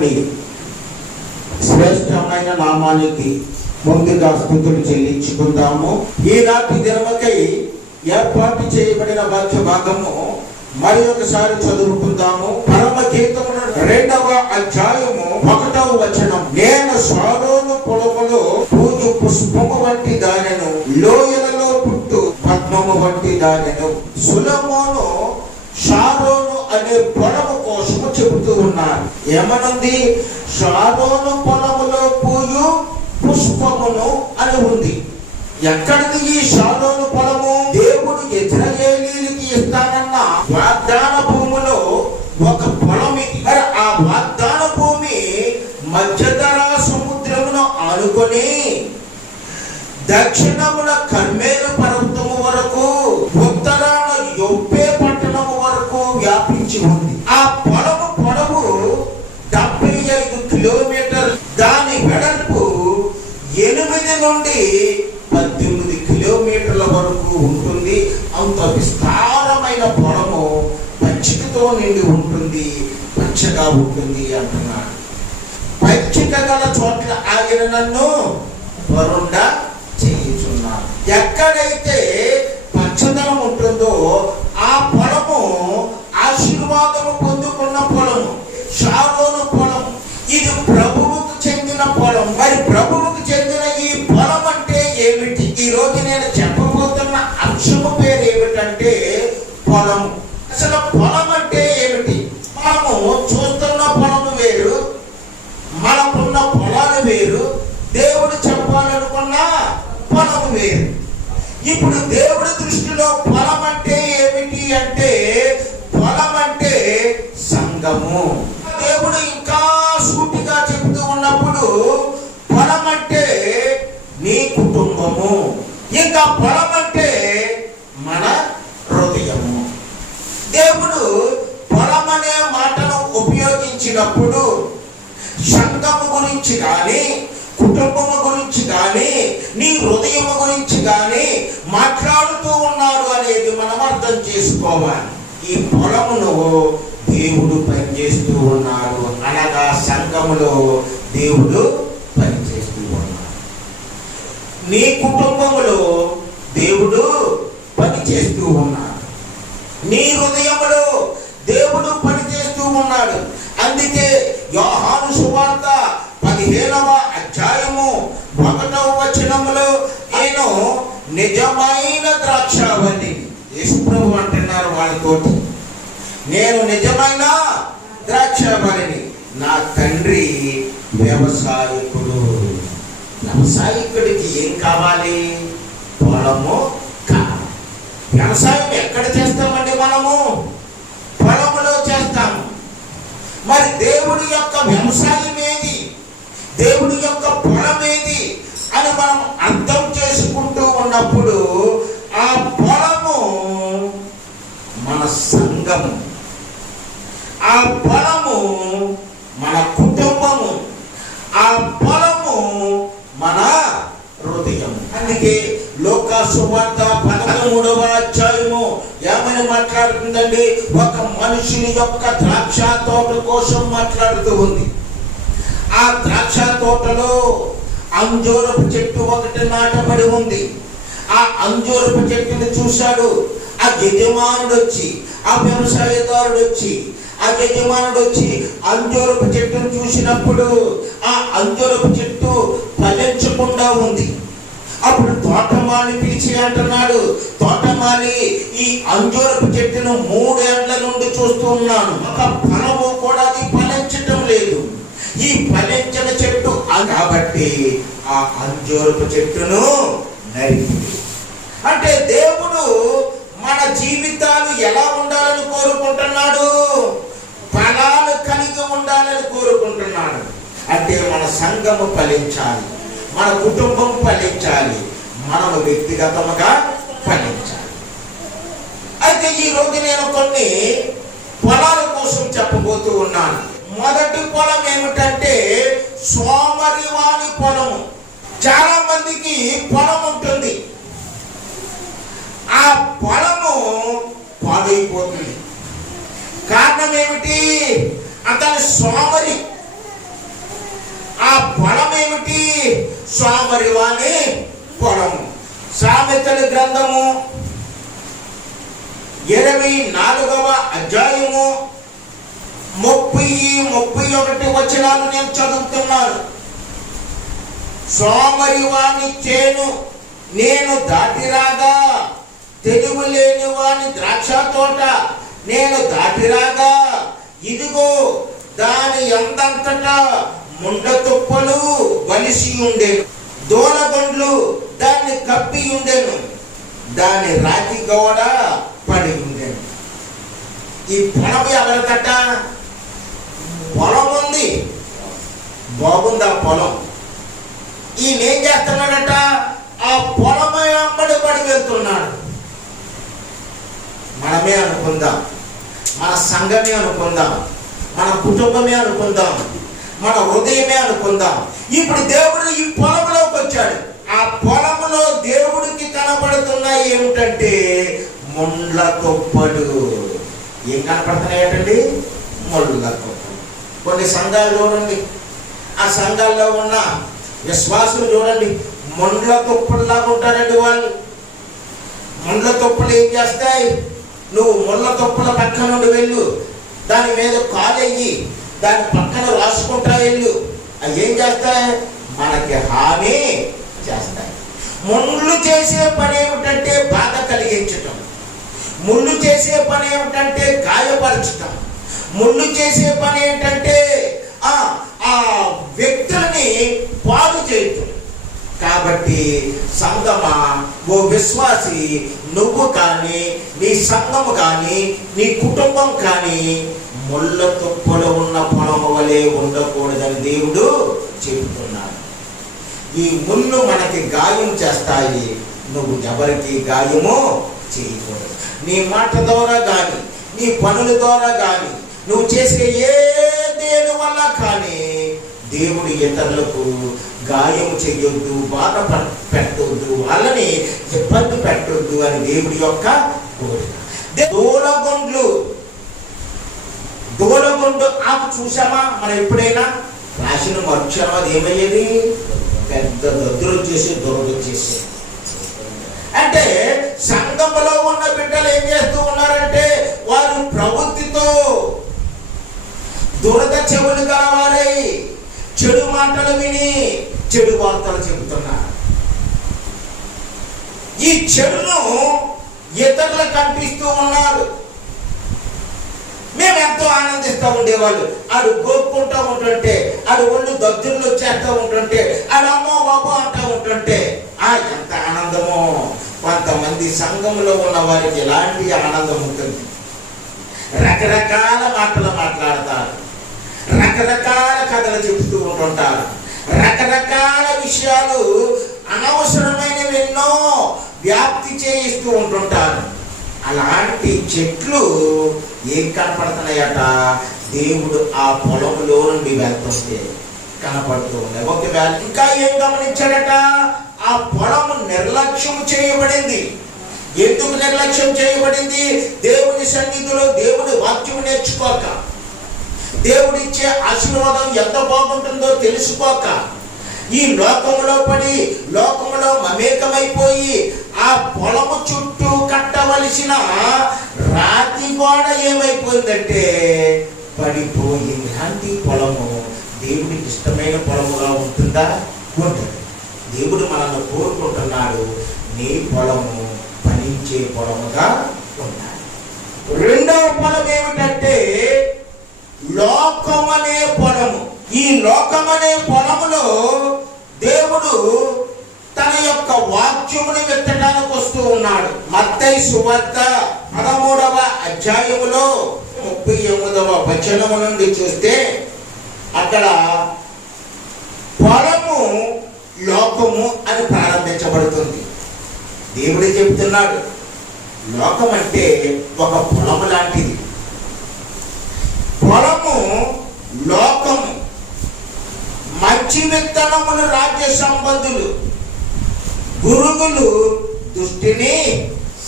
దేవుని శ్రేష్టమైన నామానికి ముందుగా స్తుతులు చెల్లించుకుందాము. ఈనాటి దినమకై ఏర్పాటు చేయబడిన వాక్య భాగము మరి ఒకసారి చదువుకుందాము. పరమ గీతముల 2వ అధ్యాయము 1వ వచనం. నేను షారోను పొలములో పూజు పుష్పము వంటి దానెను, లోయలలో పుట్టు పద్మము వంటి దానెను. సొలొమోను షారోను అనే పొలము కోసము చెబుతూ ఉన్నారు. ఏమనుంది? షారోను పొలములో పూజు పుష్పమును అని ఉంది. ఎక్కడిది ఈ షారోను పొలము? దేవుడు ఇశ్రాయేలీయులకి ఇస్తానన్న వాగ్దాన భూమిలో ఒక పొలం ఇది. మరి ఆ వాగ్దాన భూమి మధ్యధరా సముద్రమును ఆనుకొని దక్షిణమున కర్మేలు పర్వతము వరకు, ఉత్తరాన యొప్పే పట్టణము వరకు వ్యాపించి ఉంది. ఆ పొలము పొడవు 75 కిలోమీటర్లు, దాని వెడల్పు 8 నుండి 18 కిలోమీటర్ల వరకు ఉంటుంది. అంత విస్తారమైన పొలము పచ్చికతో నిండి ఉంటుంది, పచ్చగా ఉంటుంది అంటున్నాడు. పచ్చిక గల చోట్ల ఆగిన నన్ను వరుండ చేయుచున్నాను. ఎక్కడైతే పచ్చదనం ఉంటుందో ఆ పొలము ఆశీర్వాదము పొందుకున్న పొలము, షారోను పొలం. ఇది ప్రభువుకు చెందిన పొలం. మరి ప్రభువుకు చెందిన ఈ పొలం అంటే ఏమిటి? ఈ రోజు నేను చెప్పబోతున్న అంశము పేరు ఏమిటంటే పొలం. అసలు పొలం అంటే ఏమిటి? మనము చూస్తున్న పొలము వేరు, మనకున్న పొలాలు వేరు, దేవుడు చెప్పాలనుకున్న పొలం వేరు. ఇప్పుడు దేవుడి దృష్టిలో పొలం అంటే ఏమిటి అంటే, పొలం అంటే సంఘము. దేవుడు ఇంకా సూటిగా చెప్తూ ఉన్నప్పుడు పొలం అంటే నీ కుటుంబము, ఇంకా పొలం అంటే మన హృదయము. దేవుడు పొలం అనే మాటను ఉపయోగించినప్పుడు సంఘము గురించి కానీ, కుటుంబము గురించి కానీ, నీ హృదయము గురించి కానీ మాట్లాడుతూ ఉన్నాడు అనేది మనం అర్థం చేసుకోవాలి. ఈ పొలమును దేవుడు పనిచేస్తూ ఉన్నాడు, అనగా సంఘములో దేవుడు పనిచేస్తూ ఉన్నాడు. నీ కుటుంబములో దేవుడు పనిచేస్తూ ఉన్నాడు, నీ హృదయములో దేవుడు పనిచేస్తూ ఉన్నాడు. అందుకే యోహాను సువార్త 15వ అధ్యాయము 1వ వచనములో నేను నిజమైన ద్రాక్షావల్లి, యేసుప్రభు అంటున్నారు వాళ్ళతోటి, నేను నిజమైన ద్రాక్షావల్లిని, నా తండ్రి వ్యవసాయకుడు. వ్యవసాయకుడికి ఏం కావాలి? పొలము కావాలి. వ్యవసాయం ఎక్కడ చేస్తామండి? మనము పొలములో చేస్తాము. మరి దేవుడి యొక్క వ్యవసాయం ఏది, దేవుడి యొక్క పొలం ఏది అని మనం అర్థం చేసుకుంటూ ఉన్నప్పుడు ఆ పొలము మన సంఘము, ఆ పొలము మన కుటుంబము, ఆ పొలము మన హృదయం. అందుకే లోకా సువార్త 13వ అధ్యాయము ఏమని మాట్లాడుతుందండి? ఒక మనుషుని యొక్క ద్రాక్ష తోట కోసం మాట్లాడుతూ ఉంది. ఆ ద్రాక్ష తోటలో అంజూరపు చెట్టు ఒకటి నాటబడి ఉంది. ఆ అంజూరపు చెట్టును చూశాడు. ఆ యజమానుడు వచ్చి, ఆ వ్యవసాయదారుడు వచ్చి, ఆ యజమానుడు వచ్చి అంజూరపు చెట్టును చూసినప్పుడు ఆ అంజూరపు చెట్టు ఫలించకుండా ఉంది. అప్పుడు తోటమాలి పిలిచి అంటున్నాడు, తోటమాలి, ఈ అంజూరపు చెట్టును 3 ఏళ్ల నుండి చూస్తూ ఉన్నాను, ఒక ఫలము కూడా అది ఫలించటం లేదు. ఈ ఫలించిన చెట్టు కాబట్టి ఆ అంజూరపు చెట్టును నరికి. అంటే దేవుడు మన జీవితాలు ఎలా ఉండాలని కోరుకుంటున్నాడు? ఫలాలు కలిగి ఉండాలని కోరుకుంటున్నాడు. అంటే మన సంఘము ఫలించాలి, మన కుటుంబం ఫలించాలి, మనము వ్యక్తిగతముగా ఫలించాలి. అయితే ఈ రోజు నేను కొన్ని పొలాల కోసం చెప్పబోతూ ఉన్నాను. మొదటి పొలం ఏమిటంటే సోమరివాని పొలము. చాలా మందికి పొలం ఉంటుంది, ఆ పొలము పాడైపోతుంది. కారణం ఏమిటి? అతను సోమరి. పొలం ఏమిటి? సోమరివాని పొలము. సామెతల గ్రంథము 24వ అధ్యాయము 30-31 వచనాలు నేను చదువుతున్నాను. సోమరివాని చేను నేను దాటిరాగా, తెలుగు లేని వాని ద్రాక్ష తోట నేను దాటిరాగా, ఇదిగో దాని ఎందంతటా ముండ తుప్పలు వలిసి ఉండేను, దూలగొండ్లు దాన్ని కప్పి ఉండేను, దాని రాతి గోడ పడి ఉండేను. ఈ పొలం ఎవరికట? పొలం ఉంది, బాగుంది ఆ పొలం. ఈయన ఏం చేస్తున్నాడట? ఆ పొలం అమ్మడి పడి వెళ్తున్నాడు. మనమే అనుకుందాం, మన సంఘమే అనుకుందాం, మన కుటుంబమే అనుకుందాం, మన హృదయమే అనుకుందాం. ఇప్పుడు దేవుడు ఈ పొలంలోకి వచ్చాడు. ఆ పొలంలో దేవుడికి కనబడుతున్నాయి ఏమిటంటే ముండ్ల తుప్పలు. ఏం కనపడుతున్నాయటండి? ముళ్ళ తుప్పలు. కొన్ని సంఘాలు చూడండి, ఆ సంఘాల్లో ఉన్న విశ్వాసులు చూడండి, ముండ్ల తుప్పల్లాగా ఉంటారండి వాళ్ళు. ముండ్ల తుప్పలు ఏం చేస్తాయి? నువ్వు ముళ్ళ తుప్పల పక్క నుండి వెళ్ళు, దాని మీద కాలెయ్యి, దాని పక్కన రాసుకుంటా వెళ్ళు. అవి ఏం చేస్తాయి? మనకి హాని చేస్తాయి. ముళ్ళు చేసే పని ఏమిటంటే బాధ కలిగించటం. ముళ్ళు చేసే పని ఏమిటంటే గాయపరచటం. ముళ్ళు చేసే పని ఏంటంటే ఆ వ్యక్తుల్ని పాడు చేయటం. కాబట్టి సంగమా, ఓ విశ్వాసి, నువ్వు కానీ, నీ సంఘము కానీ, నీ కుటుంబం కానీ ముళ్ళ తుప్పలు ఉన్న పొలం వలె ఉండకూడదని దేవుడు చెబుతున్నాడు. ఈ ముళ్ళు మనకి గాయం చేస్తాయి, నువ్వు ఎవరికి గాయము చేయకూడదు. నీ మాట ద్వారా కానీ, నీ పనుల ద్వారా కానీ, నువ్వు చేసే ఏ దేని వల్ల కానీ దేవుడి ఇతరులకు గాయం చెయ్యొద్దు, బాధ పెట్టొద్దు, వాళ్ళని ఇబ్బంది పెట్టొద్దు అని దేవుడి యొక్క కోరిక. దూలగొండు ఆకు చూసామా మనం ఎప్పుడైనా? రాసిన మరుక్షణం అది ఏమయ్యేది? పెద్ద దద్దులు వచ్చేసి దొరకొచ్చేసి. అంటే సంఘంలో ఉన్న బిడ్డలు ఏం చేస్తూ ఉన్నారంటే వారు ప్రవృత్తితో దురద చెవులు కావాలి, చెడు మాటలు విని చెడు వార్తలు చెబుతున్నారు. ఈ చెడును ఇతరులకు కనిపిస్తూ ఉన్నారు. మేము ఎంతో ఆనందిస్తూ ఉండేవాళ్ళు. ఆడు గోక్కుంటూ ఉంటుంటే, ఆడు ఒళ్ళు దద్దుర్లు వచ్చేస్తూ ఉంటుంటే, ఆడు అమ్మో బాబు అంటూ ఉంటుంటే ఎంత ఆనందమో. కొంతమంది సంఘంలో ఉన్న వారికి ఎలాంటి ఆనందం ఉంటుంది? రకరకాల మాటలు మాట్లాడతారు, రకరకాల కథలు చెబుతూ ఉంటుంటారు, రకరకాల విషయాలు అనవసరమైనవి ఎన్నో వ్యాప్తి చేయిస్తూ ఉంటుంటారు. అలాంటి చెట్లు ఏం కనపడుతున్నాయట? దేవుడు ఆ పొలంలో నుండి వెళ్తుంటే కనపడుతూ ఉన్నాయి. ఒకవేళ ఇంకా ఏం గమనించాడట? ఆ పొలము నిర్లక్ష్యం చేయబడింది. ఎందుకు నిర్లక్ష్యం చేయబడింది? దేవుని సన్నిధిలో దేవుని వాక్యం నేర్చుకోక, దేవుడిచ్చే ఆశీర్వాదం ఎంత బాగుంటుందో తెలుసుకోక, ఈ లోకములో పడి లోకములో మమేకమైపోయి ఆ పొలము చుట్టూ కట్టవలసిన రాతి గోడ ఏమైపోయిందంటే పడిపోయింది. అలాంటి పొలము దేవుడికి ఇష్టమైన పొలముగా ఉంటుందా? ఉంటుంది. దేవుడు మనల్ని కోరుకుంటున్నాడు, నీ పొలము ఫలించే పొలముగా ఉండాలి. రెండవ పొలం ఏమిటంటే లోకమనే పొలము. ఈ లోకమనే పొలములో దేవుడు తన యొక్క వాక్యముని విత్తడానికి వస్తూ ఉన్నాడు. మత్తయి సువార్త 13వ అధ్యాయములో 38వ వచనము నుండి చూస్తే అక్కడ పొలము లోకము అని ప్రారంభించబడుతుంది. దేవుడే చెబుతున్నాడు, లోకం అంటే ఒక పొలము లాంటిది. పొలము లోకము, మంచి విత్తనములు రాజ్య సంబంధులు, గురుగులు దుష్టిని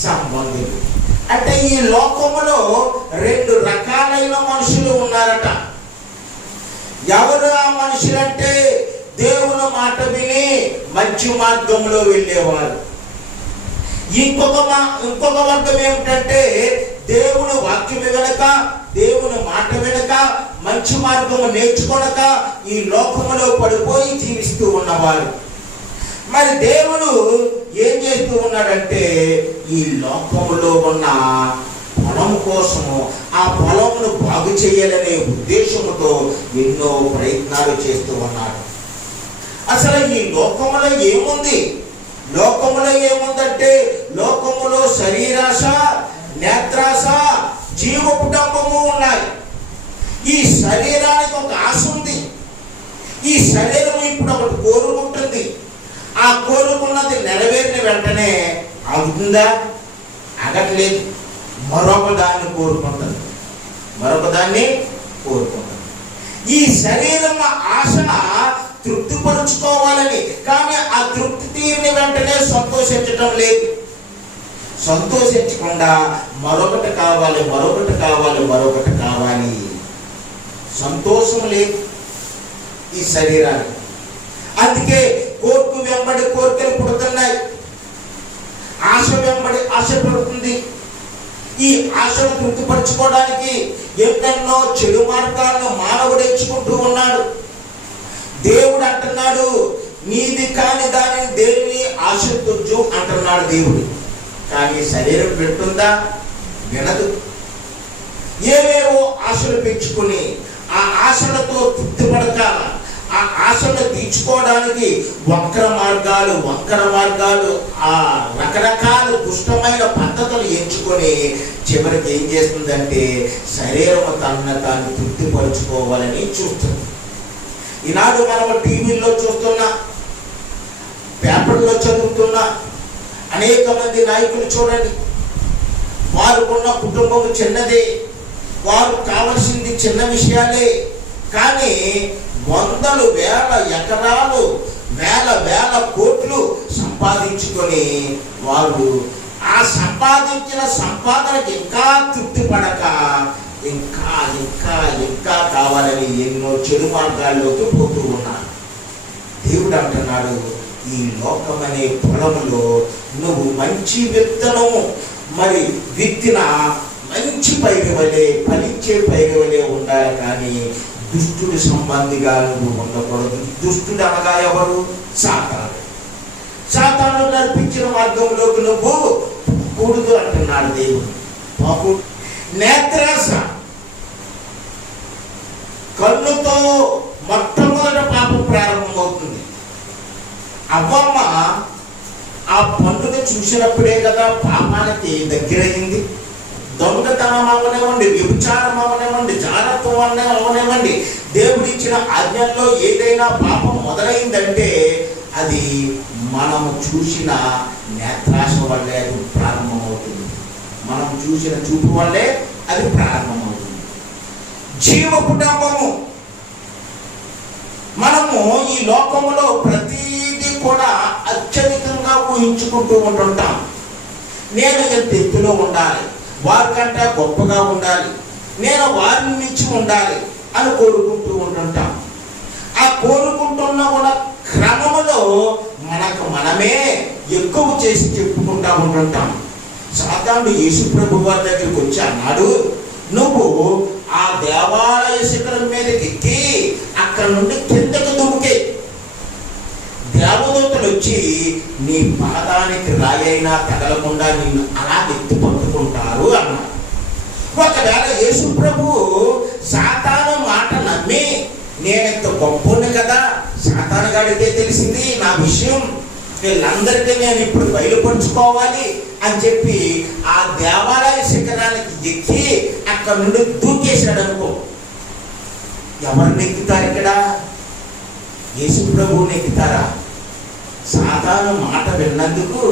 సంబంధులు. అంటే ఈ లోకములో రెండు రకాలైన మనుషులు ఉన్నారట. ఎవరు ఆ మనుషులంటే దేవుని మాట విని మంచి మార్గంలో వెళ్ళేవారు. ఇంకొక వర్గం ఏమిటంటే దేవుని వాక్యం వెనక, దేవుని మాట వెనక, మంచి మార్గము నేర్చుకొనక ఈ లోకములో పడిపోయి జీవిస్తూ ఉన్నవారు. మరి దేవుడు ఏం చేస్తూ ఉన్నాడంటే ఈ లోకములో ఉన్న పొలం కోసము, ఆ పొలమును బాగు చేయాలనే ఉద్దేశంతో ఎన్నో ప్రయత్నాలు చేస్తూ ఉన్నాడు. అసలు ఈ లోకములో ఏముంది? లోకములో ఏముందంటే లోకములో శరీరాశ, నేత్రాశ, జీవపుటంబము ఉన్నాయి. ఈ శరీరానికి ఒక ఆశ ఉంది. ఈ శరీరం ఇప్పుడు ఒకటి కోరుకుంటుంది. ఆ కోరుకున్నది నెరవేరిన వెంటనే ఆగుతుందా? ఆగట్లేదు. మరొక దాన్ని కోరుకుంటుంది. ఈ శరీరం ఆశ తృప్తిపరుచుకోవాలని, కానీ ఆ తృప్తి తీరిన వెంటనే సంతోషించటం లేదు. సంతోషించకుండా మరొకటి కావాలి. సంతోషం లేదు ఈ శరీరానికి. అందుకే కోర్టు వెంబడి కోరికలు పుడుతున్నాయి. ఆశ వెంబడి ఆశ పడుతుంది. ఈ ఆశను తృప్తిపరచుకోవడానికి ఎన్నెన్నో చెడు మార్గాలను మానవుడు ఎంచుకుంటూ ఉన్నాడు. దేవుడు అంటున్నాడు, నీది కాని దానిని దేనిని ఆశించు అంటున్నాడు దేవుడు. కానీ శరీరం పెడుతుందా? వినదు. ఏవేవో ఆశలు పెంచుకుని ఆ ఆశలతో తృప్తిపడక, ఆ ఆశను తీర్చుకోవడానికి వక్ర మార్గాలు, ఆ రకరకాల దుష్టమైన పద్ధతులు ఎంచుకొని చివరికి ఏం చేస్తుందంటే శరీరం తాను తృప్తిపరుచుకోవాలని చూస్తుంది. ఈనాడు మనం టీవీల్లో చూస్తున్నా, పేపర్లో చదువుతున్నా అనేక మంది నాయకులు చూడండి, వారుకున్న కుటుంబం చిన్నదే, వారు కావలసింది చిన్న విషయాలే, కానీ వందలు వేల ఎకరాలు, వేల కోట్లు సంపాదించుకొని వారు ఆ సంపాదించిన సంపాదనకి ఇంకా తృప్తి పడక ఇంకా కావాలని ఎన్నో చెడు మార్గాల్లోకి పోతూ ఉన్నారు. దేవుడు అంటున్నాడు, ఈ లోకమనే పొలములో నువ్వు మంచి విత్తనము మరి విత్తిన మంచి పైరు వలె, ఫలించే పైరు వలె ఉండాలి, కానీ దుష్టుడి సంబంధిగా నువ్వు ఉండకూడదు. దుష్టుడు అనగా ఎవరు? సాతాను నడిపించిన మార్గంలోకి నువ్వు కూడదు అంటున్నాడు దేవుడు. పాపు నేత్రాశ, కన్నుతో మొట్టమొదట పాపం ప్రారంభమవుతుంది. అవ్వమ్మ ఆ పండుగ చూసినప్పుడే కదా పాపానికి దగ్గరయ్యింది. దొంగతనం అవనివ్వండి, వ్యభిచారం అవనివ్వండి, జాగ్రత్తం అవనివ్వండి, దేవుడిచ్చిన ఆజ్ఞల్లో ఏదైనా పాపం మొదలైందంటే అది మనం చూసిన నేత్రాశ వల్లే అది ప్రారంభమవుతుంది. మనం చూసిన చూపు వల్లే అది ప్రారంభమవుతుంది. జీవపుటంబము, మనము ఈ లోకములో ప్రతిదీ కూడా అత్యధికంగా ఊహించుకుంటూ ఉంటుంటాం. నేను ఎంత ఎత్తులో ఉండాలి, వారికంటే గొప్పగా ఉండాలి, నేను వారిని మించి ఉండాలి అని కోరుకుంటూ ఉంటుంటాం. ఆ కోరుకుంటున్న కూడా క్రమములో మనమే ఎక్కువ చేసి చెప్పుకుంటా ఉంటుంటాం. సాతానుడు యేసు ప్రభు వారి దగ్గరికి వచ్చి అన్నాడు, నువ్వు ఆ దేవాలయ శిఖరం మీదకి ఎక్కి అక్కడ నుండి కిందకి దుముకే, దేవదూతలు వచ్చి నీ పాదానికి రాయైనా తగలకుండా నిన్ను అలా ఎత్తి పట్టుకుంటారు అన్నాడు. ఒకవేళ యేసు ప్రభు సాతాను మాట నమ్మి నేనెంత గొప్పని కదా, సాతాను గాడికే తెలిసింది నా విషయం, వీళ్ళందరికీ నేను ఇప్పుడు బయలుపరుచుకోవాలి అని చెప్పి ఆ దేవాలయ శిఖరానికి ఎక్కి అక్కడ నుండి దూకేశాడు అనుకో, ఎవరిని ఎక్కుతారు ఇక్కడ? యేసు ప్రభువుని ఎక్కుతారా? సాతాను మాట విన్నందుకు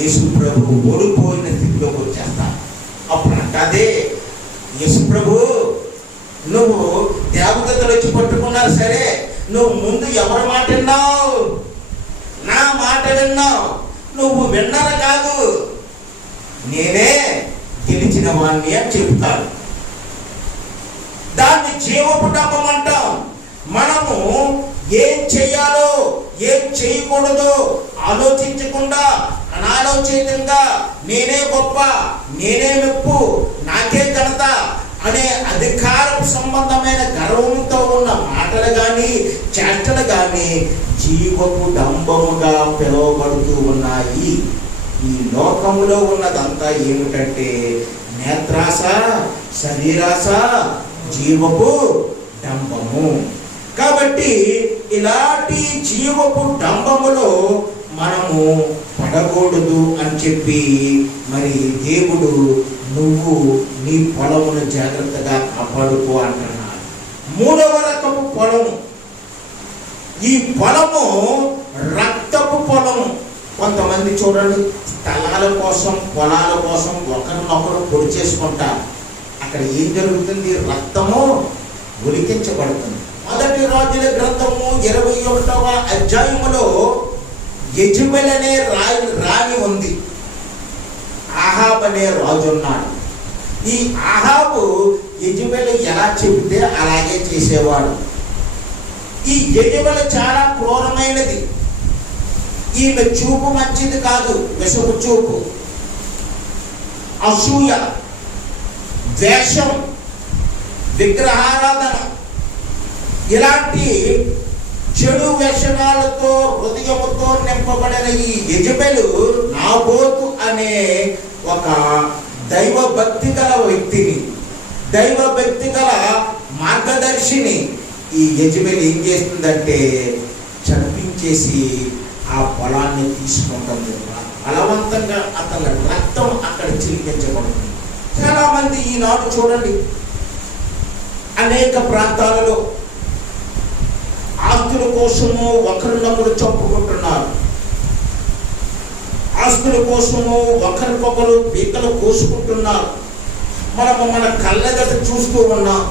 యేసు ప్రభు ఓడిపోయిన స్థితిలోకి వచ్చేస్తాను. అప్పుడు అంటదే, యేసు ప్రభు నువ్వు దేవతలు వచ్చి పట్టుకున్నారు సరే, నువ్వు ముందు ఎవరి మాట విన్నావు? నా మాట విన్నావు. నువ్వు విన్నర కాదు, నేనే గెలిచిన వాణ్ణి అని చెబుతాడు. దాన్ని జీవపుటంబం అంటాం. మనము ఏం చెయ్యాలో ఏం చేయకూడదో ఆలోచించకుండా అనాలోచితంగా నేనే గొప్ప, నేనే మెప్పు, నాకే ఘనత అనే అధికారం సంబంధమైన గర్వంతో ఉన్న మాటలు కానీ చేష్టలు కానీ జీవపు డంబముగా పిలువబడుతూ ఉన్నాయి. ఈ లోకంలో ఉన్నదంతా ఏమిటంటే నేత్రాస, శరీరాస, జీవపు డంబము. కాబట్టి ఇలాంటి జీవపు డంబములో మనము పడకూడదు అని చెప్పి మరి దేవుడు నువ్వు నీ పొలమును జాగ్రత్తగా కాపాడుకో అంటున్నాడు. మూడవ రకము పొలము, ఈ పొలము రక్తపు పొలము. కొంతమంది చూడండి, స్థలాల కోసం పొలాల కోసం ఒకరినొకరు పొడి చేసుకుంటారు. అక్కడ ఏం జరుగుతుంది? రక్తము ఉలికించబడుతుంది. మొదటి రాజుల గ్రంథము 21వ అధ్యాయములో యెజెబెల్ అనే రాణి ఉంది. ఆహాబ్ అనే రాజు ఉన్నాడు. ఈ ఆహాబు యెజెబెల్ ఎలా చెబితే అలాగే చేసేవాడు. ఈ యెజెబెల్ చాలా క్రూరమైనది. ఈమె చూపు మంచిది కాదు, విషపు చూపు, అసూయ, ద్వేషం, విగ్రహారాధన, ఇలాంటి చెడు వ్యసనాలతో హృదయముతో నింపబడిన ఈ యెజెబెలు నాబోతు అనే ఒక దైవ భక్తి గల వ్యక్తిని, దైవ భక్తి గల మార్గదర్శిని ఈ యెజెబెల్ ఏం చేస్తుందంటే చంపించేసి ఆ పొలాన్ని తీసుకుంటుంది. బలవంతంగా అతని రక్తం అక్కడ చిలికించబడుతుంది. చాలా మంది ఈనాడు చూడండి, అనేక ప్రాంతాలలో ఆస్తుల కోసము ఒకరినొకరు చంపుకుంటున్నారు. ఆస్తుల కోసము ఒకరికొకరు పీకలు కోసుకుంటున్నారు. మనము మన కళ్ళెదట చూస్తూ ఉన్నాం.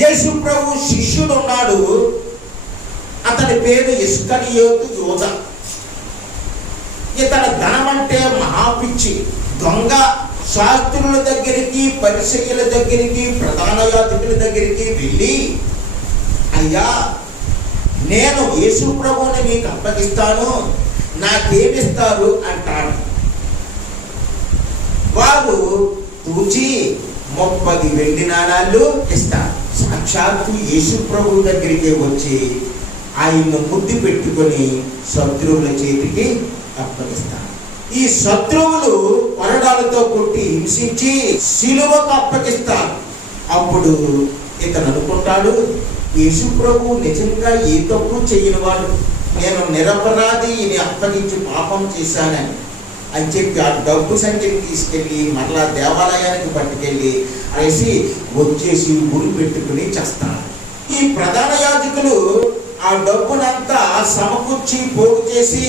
యేసు ప్రభు శిష్యుడు ఉన్నాడు, అతని పేరు ఇస్కరియోతు యోధ. ఇతని ధనం అంటే మహాపిచ్చి. దొంగ శాస్త్రుల దగ్గరికి, పరిసయ్యుల దగ్గరికి, ప్రధాన యాజకుల దగ్గరికి వెళ్ళి, అయ్యా నేను యేసు ప్రభువుని మీకు అప్పగిస్తాను, నాకేమిస్తారు అంటాడు. వారు తూచి 30 వెండి నాణాలు ఇస్తారు. సాక్షాత్తు యేసు ప్రభు దగ్గరికి వచ్చి ఆయన్ను ముద్దు పెట్టుకొని శత్రువుల చేతికి అప్పగిస్తారు. ఈ శత్రువులు కొరడాలతో కొట్టి హింసించి శిలువకు అప్పగిస్తారు. అప్పుడు ఇతను అనుకుంటాడు, యేసు ప్రభు నిజంగా ఏ తప్పు చేయని వాడు, నేను నిరపరాధి ఈయన అప్పగించి పాపం చేశానని అని చెప్పి ఆ డబ్బు సంఖ్యని తీసుకెళ్ళి మరలా దేవాలయానికి పట్టుకెళ్ళి అనేసి వచ్చేసి గురి పెట్టుకుని చేస్తాను. ఈ ప్రధాన యాజకులు ఆ డబ్బునంతా సమకూర్చి పోగు చేసి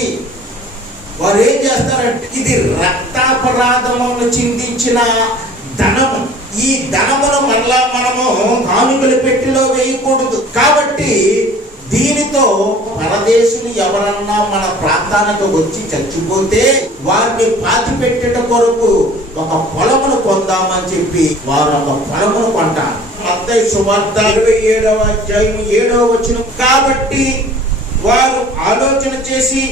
వారు ఏం చేస్తారంటే, ఇది రక్తాపరాధమును చిందించిన ధనము, ఈ ధనమును మరలా మనము కానుకల పెట్టెలో వేయకూడదు. కాబట్టి దీనితో పరదేశులు ఎవరన్నా మన ప్రాంతానికి వచ్చి చచ్చిపోతే వారిని పాతి పెట్టేట కొరకు ఒక పొలమును కొందామని చెప్పి వారు ఒక పొలమును కొంటారు. మత్తయి సువార్త 27వ అధ్యాయం 7వ వచనం. కాబట్టి వారు ఆలోచన చేసి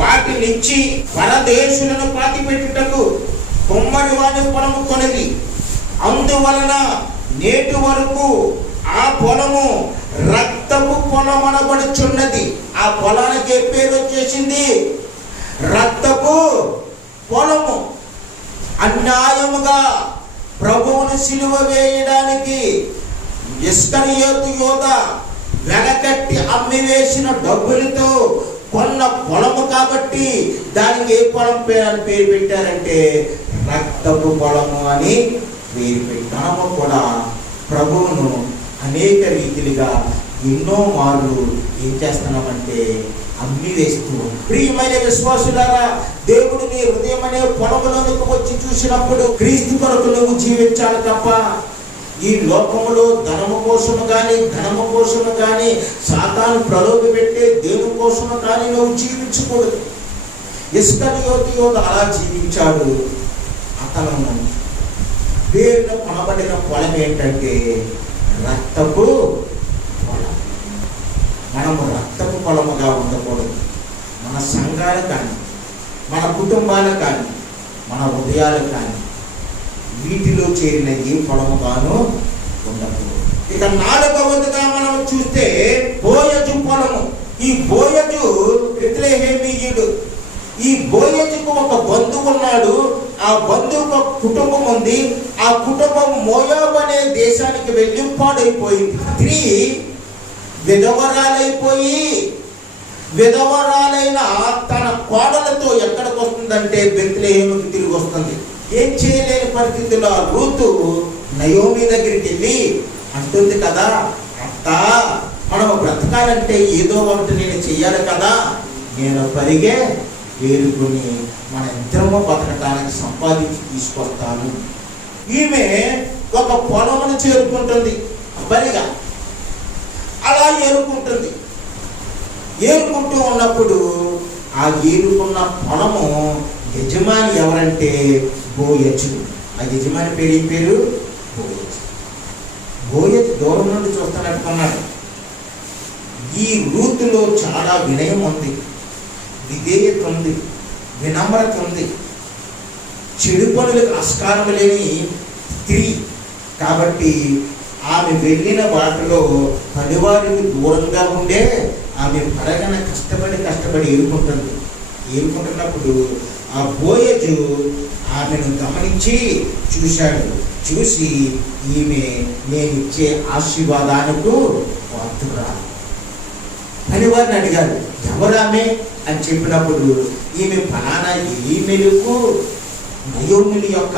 వాటినిచ్చి పరదేశులను పాతి పెట్టుటకు కొమ్మడి వాని పొలము కొనిది. అందువలన నేటి వరకు ఆ పొలము రక్తపు పొలం అనబడుచున్నది. ఆ పొలానికి పేరు వచ్చేసింది రక్తపు పొలము. అన్యాయముగా ప్రభువును సిలువ వేయడానికి ఇస్కరియోతు యోధ వెనకట్టి అమ్మివేసిన డబ్బులతో కొన్న పొలము కాబట్టి దానికి ఏ పొలం పేరు పెట్టారంటే రక్తపు పొలము అని పేరు పెట్టాము. కూడా ప్రభువును అనేక రీతిలుగా ఎన్నో మార్లు ఏం చేస్తున్నామంటే అమ్మి వేస్తూ. ప్రియమైన విశ్వాసులారా, దేవుడు నీ హృదయం అనే పొలములోనికి వచ్చి చూసినప్పుడు క్రీస్తు కొరకు నువ్వు జీవించాలి తప్ప ఈ లోకములో ధనము కోసము కానీ ధనము కోసము కానీ సాతాను ప్రలోభ పెట్టే దేవుని కోసము కానీ నువ్వు జీవించకూడదు. ఇస్కరియోతు యోధ అలా జీవించాడు. అతను పేరున కొనబడిన పొలం ఏంటంటే రక్తపు పొలం. మనము రక్తపు పొలముగా ఉండకూడదు. మన సంఘాలు కానీ, మన కుటుంబాలు కానీ, మన హృదయాలు కానీ వీటిలో చేరిన ఏ పొలముగాను ఉండకూడదు. ఇక 4వదిగా మనం చూస్తే బోయజు పొలము. ఈ బోయజు బెత్లెహేమీయుడు. ఈ బోయజుకు ఒక బంధువు ఉన్నాడు. ఆ బంధువుకు ఒక కుటుంబం ఉంది. ఆ కుటుంబం మోయాబు అనే దేశానికి వెళ్ళి పాడైపోయింది. స్త్రీ విధవరాలైన తన కోడలతో ఎక్కడికి వస్తుందంటే బెత్లెహేముకి తిరిగి వస్తుంది. ఏం చేయలేని పరిస్థితుల్లో రూతు నయోమి దగ్గరికి వెళ్ళి అంటుంది కదా, అత్త మనం బ్రతకాలంటే ఏదో ఒకటి నేను చెయ్యాలి కదా, నేను పరిగే వేరుకొని మన ఇద్దరము బతకటానికి సంపాదించి తీసుకొస్తాను. ఈమె ఒక పొలమును చేరుకుంటుంది. బరిగా అలా ఏరుకుంటూ ఉన్నప్పుడు ఆ ఏరుకున్న పొలము యజమాని ఎవరంటే బోయజు. ఆ యజమాని పేరు ఏం పేరు? బోయజు దూరం నుండి చూస్తానట్టుకున్నాడు. ఈ రూతులో చాలా వినయం ఉంది, విధేయత ఉంది, వినమ్రత ఉంది, చెడు పనులకు ఆస్కారం లేని స్త్రీ. కాబట్టి ఆమె వెళ్ళిన వాటిలో పనివారికి దూరంగా ఉండే ఆమె పడగన కష్టపడి ఏరుకుంటున్నప్పుడు ఆ బోయజు ఆమెను గమనించి చూసి ఈమె నేనిచ్చే ఆశీర్వాదానికి పాత్రురాలు. పనివారిని అడిగారు, ఎవరామె అని చెప్పినప్పుడు ఈమె ఫలానా ఎలీమెలుకు, నయోమి యొక్క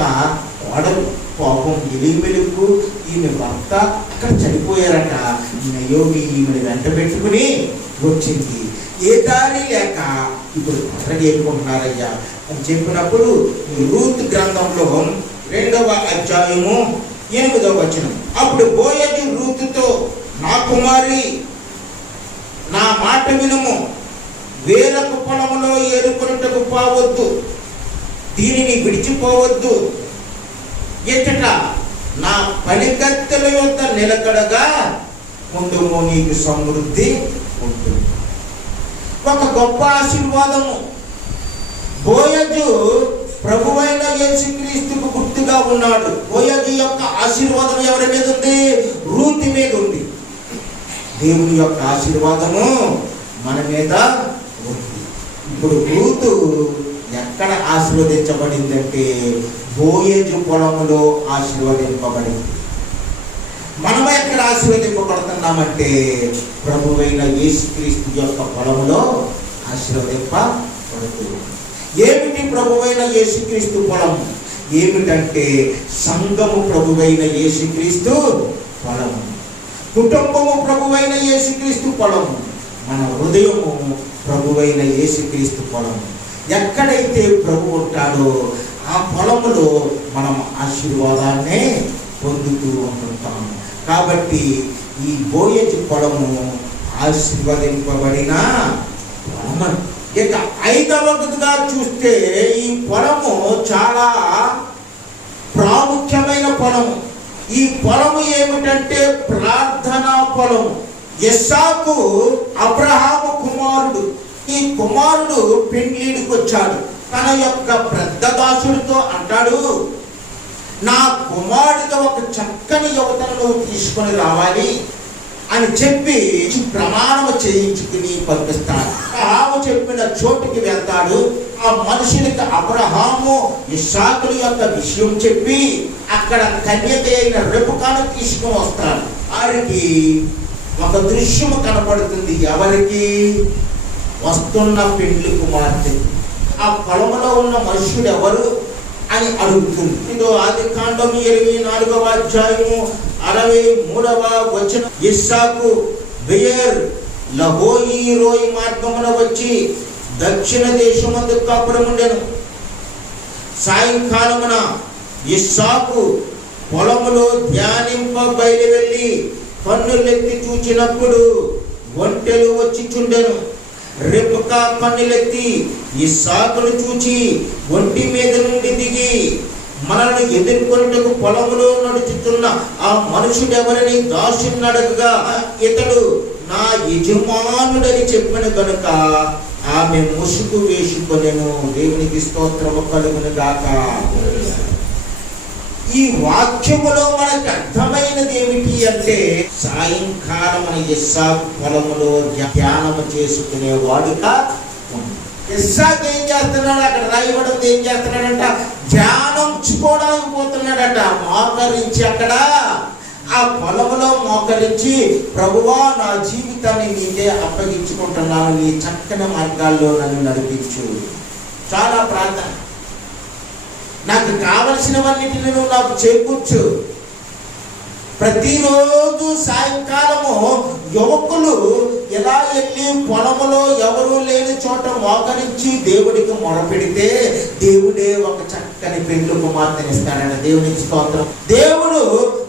కోడలు. పాపం ఎలీమెలుకు ఈమె భర్త అక్కడ చనిపోయారట. నయోమి ఈమెను వెంట పెట్టుకుని వచ్చింది. ఏ దారి లేక ఇప్పుడు పట్టగేరుకుంటున్నారయ్యా అని చెప్పినప్పుడు రూత్ గ్రంథంలో 2వ అధ్యాయము 8వ వచనం, అప్పుడు బోయజు రూతుతో, నా కుమారి, నా మాట వినుము, వేరొక పొలములో ఏరుకొనుటకు పోవద్దు, దీనిని విడిచిపోవద్దు. ఎచ్చట నా పనికత్తెల యొక్క నిలకడగా ఉండుము, నీకు సమృద్ధి ఉంటుంది. ఒక గొప్ప ఆశీర్వాదము. బోయజు ప్రభువైన యేసుక్రీస్తుకు గుర్తుగా ఉన్నాడు. బోయజు యొక్క ఆశీర్వాదం ఎవరి మీద ఉంది? రూతు మీద ఉంది. దేవుని యొక్క ఆశీర్వాదము మన మీద ఉంది. ఇప్పుడు రూతు ఎక్కడ ఆశీర్వదించబడిందంటే బోయజు పొలములో ఆశీర్వదింపబడింది. మనం ఎక్కడ ఆశీర్వదింపబడుతున్నామంటే ప్రభువైన యేసుక్రీస్తు యొక్క పొలములో ఆశీర్వదింపబడుతుంది. ఏమిటి ప్రభువైన యేసుక్రీస్తు పొలము? ఏమిటంటే సంఘము ప్రభువైన యేసుక్రీస్తు పొలము, కుటుంబము ప్రభువైన యేసుక్రీస్తు పొలము, మన హృదయము ప్రభువైన యేసుక్రీస్తు పొలము. ఎక్కడైతే ప్రభు ఉంటాడో ఆ పొలములో మనం ఆశీర్వాదాన్నే పొందుతూ ఉంటుంటాము. కాబట్టి ఈ బోయజు పొలము ఆశీర్వదింపబడిన పొలము. ఇక 5వదిగా చూస్తే ఈ పొలము చాలా ప్రాముఖ్యమైన పొలము. ఈ పొలము ఏమిటంటే ప్రార్థనా పొలము. ఇస్సాకు అబ్రహాము కుమారుడు. ఈ కుమారుడు పెండ్లిడికి వచ్చాడు. తన యొక్క పెద్ద దాసుడితో అంటాడు, నా కుమారుడితో ఒక చక్కని యువతను తీసుకొని రావాలి అని చెప్పి ప్రమాణం చేయించుకుని పంపిస్తాడు. అబ్రహాము చెప్పిన చోటుకి వెళ్తాడు. ఆ మనుషులకి అబ్రహాము ఇస్సాకుల యొక్క విషయం చెప్పి అక్కడ కన్యక అయిన రెబెకాను తీసుకుని వస్తాడు. వారికి ఒక దృశ్యము కనపడుతుంది. ఎవరికి? వస్తున్న పెండ్లి కుమార్తె. ఆ పొలములో ఉన్న మనుషుడు ఎవరు అని అడుగుతుంది. ఇదో ఆదికాండం 24వ అధ్యాయము 63వ వచనం, ఇస్సాకు బెయేర్ లహోయి రోయి మార్గమున వచ్చి దక్షిణ దేశమందు కాపురముండెను. సాయంకాలమున ఇస్సాకు పొలములో ధ్యానింప బయలు వెళ్ళి కన్నులెత్తి చూచినప్పుడు ఒంటెలు వచ్చి చుండెను. రెబెకా కన్నులెత్తి ఇస్సాకును చూచి ఒంటి మీద నుండి దిగి మనల్ని ఎదుర్కొనుటకు పొలములో నడుచుతున్న ఆ మనుషుడెవరని దాసుని అడగగా, ఇతడు నా యజమానుడని చెప్పిన కనుక ఆమె ముసుగు వేసుకొనెను. దేవునికి స్తోత్రము కలుగును గాక. ఈ వాక్యములో మనకు అర్థమైనది ఏమిటి అంటే, సాయంకాలం మన ఇస్సాకు పొలములో ధ్యానము చేసుకునేవాడుగా ఇస్సాకు ఏం చేస్తున్నాడు, అక్కడ రాయబడింది ఏం చేస్తున్నాడంట, ధ్యానించుకోవడానికి పోతున్నాడట. మోకరించి అక్కడ ఆ పొలములో మోకరించి, ప్రభువా నా జీవితాన్ని నీకే అప్పగించుకుంటున్నాను, నీ చక్కని మార్గాల్లో నన్ను నడిపించు. చాలా ప్రార్థన. నాకు కావలసినవన్నిటిని నువ్వు నాకు చేకూర్చు. ప్రతిరోజు సాయంకాలము యువకులు ఎలా వెళ్ళి పొలములో ఎవరూ లేని చోట మోకరించి దేవుడికి మొరపెడితే దేవుడే ఒక చక్కని పెండ్లి కుమార్తెనిస్తాడట. దేవునికి స్తోత్రం. దేవుడు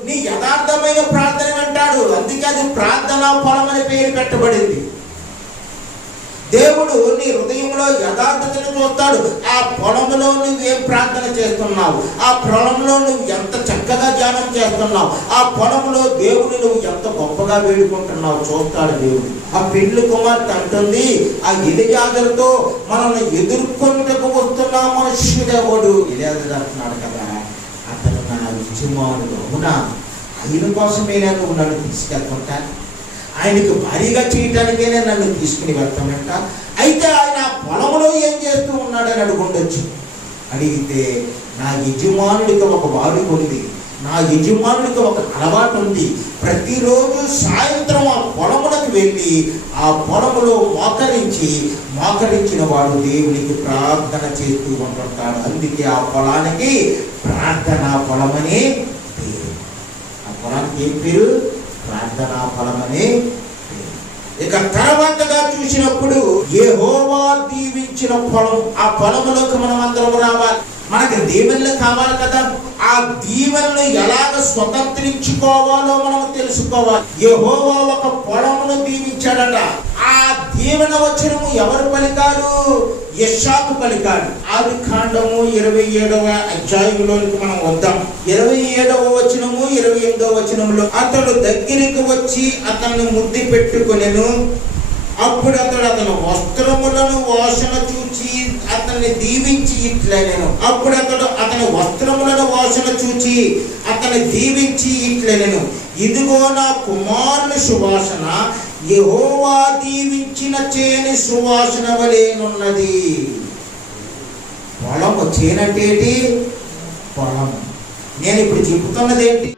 నీ యథార్థమైన ప్రార్థన అంటాడు. అందుకే అది ప్రార్థనా పొలం అని పేరు పెట్టబడింది. దేవుడు నీ హృదయంలో యథార్థతను చూస్తాడు. ఆ పొలంలో నువ్వేం ప్రార్థన చేస్తున్నావు, ఆ పొలంలో నువ్వు ఎంత చక్కగా ధ్యానం చేస్తున్నావు, ఆ పొలంలో దేవుడు నువ్వు ఎంత గొప్పగా వేడుకుంటున్నావు చూస్తాడు దేవుడు. ఆ పెండ్లి కుమార్తె అంటుంది, ఆ ఎలియాజరుతో మనల్ని ఎదుర్కొంటకు వస్తున్న మనుష్యుడెవడు. ఎలియాజరు అంటున్నాడు కదా, అతను నా యజమానుడు. అవునా, ఆయన కోసమే నువ్వు నన్ను తీసుకెళ్తుంటా, ఆయనకు భారీగా చేయటానికైనా నన్ను తీసుకుని వెళ్తానంట. అయితే ఆయన పొలంలో ఏం చేస్తూ ఉన్నాడని అడుగుండొచ్చు. అడిగితే నా యజమానుడికి ఒక వాడుక ఉంది, నా యజమానుడికి ఒక అలవాటు ఉంది. ప్రతిరోజు సాయంత్రం ఆ పొలములకు వెళ్ళి ఆ పొలములో మోకరించిన వాడు దేవునికి ప్రార్థన చేస్తూ ఉంటుంటాడు. అందుకే ఆ పొలానికి ప్రార్థనా పొలమని పేరు. ఆ పొలానికి ఏం పేరు? ప్రార్థనా ఫలమని. ఇక తర్వాతగా చూసినప్పుడు యెహోవా దీవించిన పొలం. ఆ పొలంలోకి మనం అందరం రావాలి. మనకి దీవెనలు కావాలి కదా. ఆ దీవెనలు ఎలాగ స్వతంత్రించుకోవాలో మనం తెలుసుకోవాలి. యెహోవా ఒక పొలమును దీవించాడట. ఆ దీవెన వచనము ఎవరు పలికారు? ఇస్సాకు పలికాడు. ఆదికాండము 27వ అధ్యాయంలోనికి మనం వద్దాం. 27వ వచనము 28వ వచనంలో, అతడు దగ్గరికి వచ్చి అతన్ని ముద్దు పెట్టుకొనెను. అప్పుడు అతని వస్త్రములను వాసన చూచి అతన్ని దీవించి ఇట్లనెను. అప్పుడు అతని వస్త్రములను వాసన చూచి అతన్ని దీవించి ఇట్లనెను, ఇదిగో నా కుమారుని సువాసన యెహోవా దీవించిన చేని సువాసన వలెనున్నది. పొలము, చేనంటేటి పొలము. నేను ఇప్పుడు చెబుతున్నది ఏంటి?